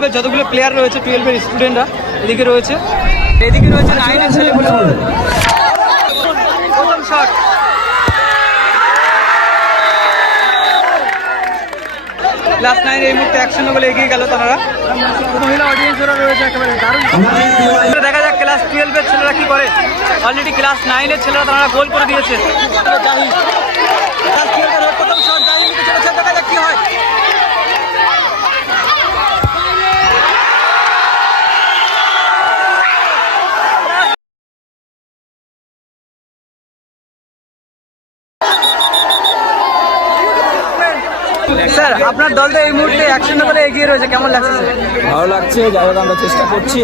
টুয়েলভের যতগুলো প্লেয়ার রয়েছে টুয়েলভের স্টুডেন্টরা এদিকে রয়েছে। এদিকে রয়েছে নাইনের ছেলেগুলো প্রথম শট ক্লাস নাইন এই মুহূর্তে শূন্য বলে এগিয়ে গেল তারা। মহিলা অডিয়েন্স ওরা রয়েছে একেবারে দারুণ। দেখা যাক ক্লাস টুয়েলভের ছেলেরা কি করে। অলরেডি ক্লাস নাইনের ছেলেরা তারা গোল করে দিয়েছে ক্লাস 12 এর প্রথম শট জাহিদ নিতে চলেছে দেখা যাক কি হয় স্যার আপনার দল তো এই মুহূর্তে এক করে এগিয়ে রয়েছে কেমন লাগছে? ভালো লাগছে যাই হোক আমরা চেষ্টা করছি।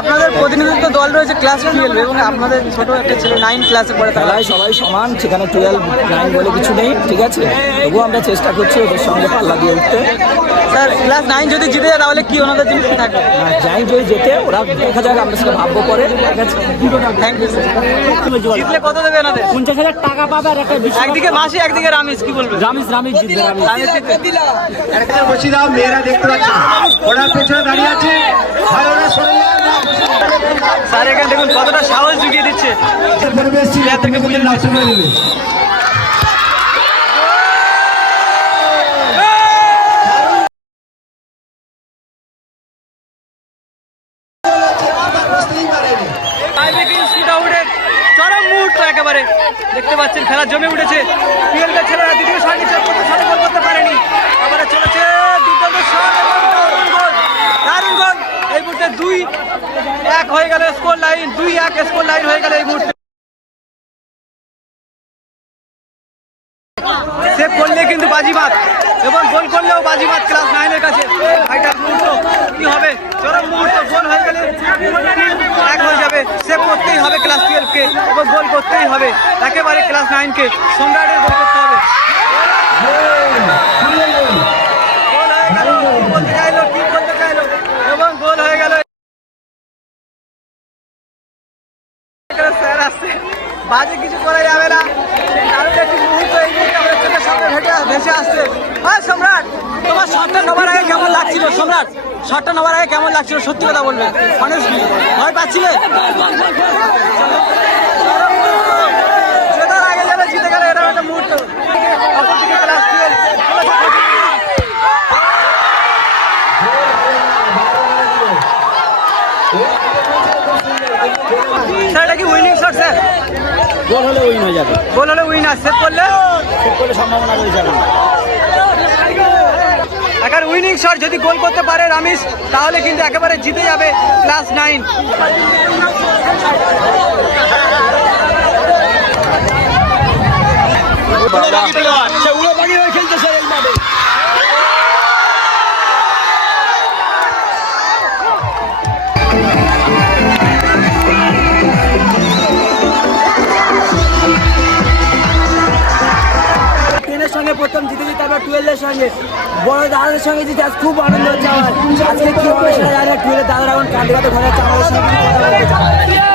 আপনাদের প্রতিনিধিত্ব দল রয়েছে ক্লাস টুয়েলভ এবং আপনাদের ছোট একটা ছেলে নাইন ক্লাসে পড়ে খেলায় সবাই সমান সেখানে টুয়েলভ নাইন বলে কিছু নেই ঠিক আছে? তবুও আমরা চেষ্টা করছি ওদের সঙ্গে পাল্লা দিয়ে উঠতে। ক্লাস নাইন যদি জিতে যায় তাহলে কি ওনাদের জিনিস কি থাকবে? যাই যদি যেতে ওরা দেখা যাক আমরা সেটা ভাববো পরে। থ্যাংক ইউ জিতলে কত দেবে ওনাদের পঞ্চাশ হাজার টাকা পাবে আর একটা একদিকে মাসি একদিকে রামিস কি বলবে? রামিস রামিস জিতবে জিতবে। একটা বসিয়ে মেয়েরা দেখতে পাচ্ছেন। ওরা পেছনে দাঁড়িয়ে আছে। স্যার এখানে দেখুন কতটা সাহস জুগিয়ে দিচ্ছে। টাইব্রেকিং শুটআউটের চরম মুহূর্ত একেবারে। দেখতে পাচ্ছেন খেলা জমে উঠেছে। পিএলটা ছেলেরা দ্বিতীয় সঙ্গে গোল করতে পারেনি। আবার চলেছে দুর্দান্ত দারুণ গোল এই মুহূর্তে দুই এক হয়ে গেল স্কোর লাইন দুই এক স্কোর লাইন হয়ে গেল এই মুহূর্তে। করলে কিন্তু বাজিমাত। এবং গোল করলেও বাজিবাদ ক্লাস নাইনের কাছে। ভাইটার মুহূর্ত, কি হবে? চরম মুহূর্ত, গোল হয়ে গেলে এক হয়ে যাবে। সেভ করতেই হবে ক্লাস টুয়েলভকে এবং গোল করতেই হবে। একেবারে ক্লাস নাইনকে। সম্রাটের গোল করতে হবে। বাজে কিছু করা যাবে না। চোখের ভেসে আসছে। হ্যাঁ সম্রাট, তোমার শটটা নেওয়ার আগে কেমন লাগছিল? সম্রাট, শটটা নেওয়ার আগে কেমন লাগছিল? সত্যি কথা বলবে। মানুষ ভয় পাচ্ছিলে? জেতার আগে যাবে জিতে গেলে একটা মুহূর্ত। স্যার এটা কি উইনিং শট স্যার? গোল হলে উইন হয়ে যাবে। গোল হলে উইনার সেভ করলে? খুব করে সম্ভাবনা রয়েছে এখন। এখন উইনিং শট যদি গোল করতে পারে রামিস তাহলে কিন্তু একেবারে জিতে যাবে ক্লাস নাইন খেলতেছে সঙ্গে প্রথম জিতেছি, তারপর টুয়েলভের সঙ্গে বড় দাদাদের সঙ্গে জিতে আজ খুব আনন্দ হচ্ছে আমার আজকে কি হবে সেটা জানি না, টুয়েলভের দাদারা এখন কান্দে কাঁদে ঘরে আমাদের সঙ্গে কথা বলতে।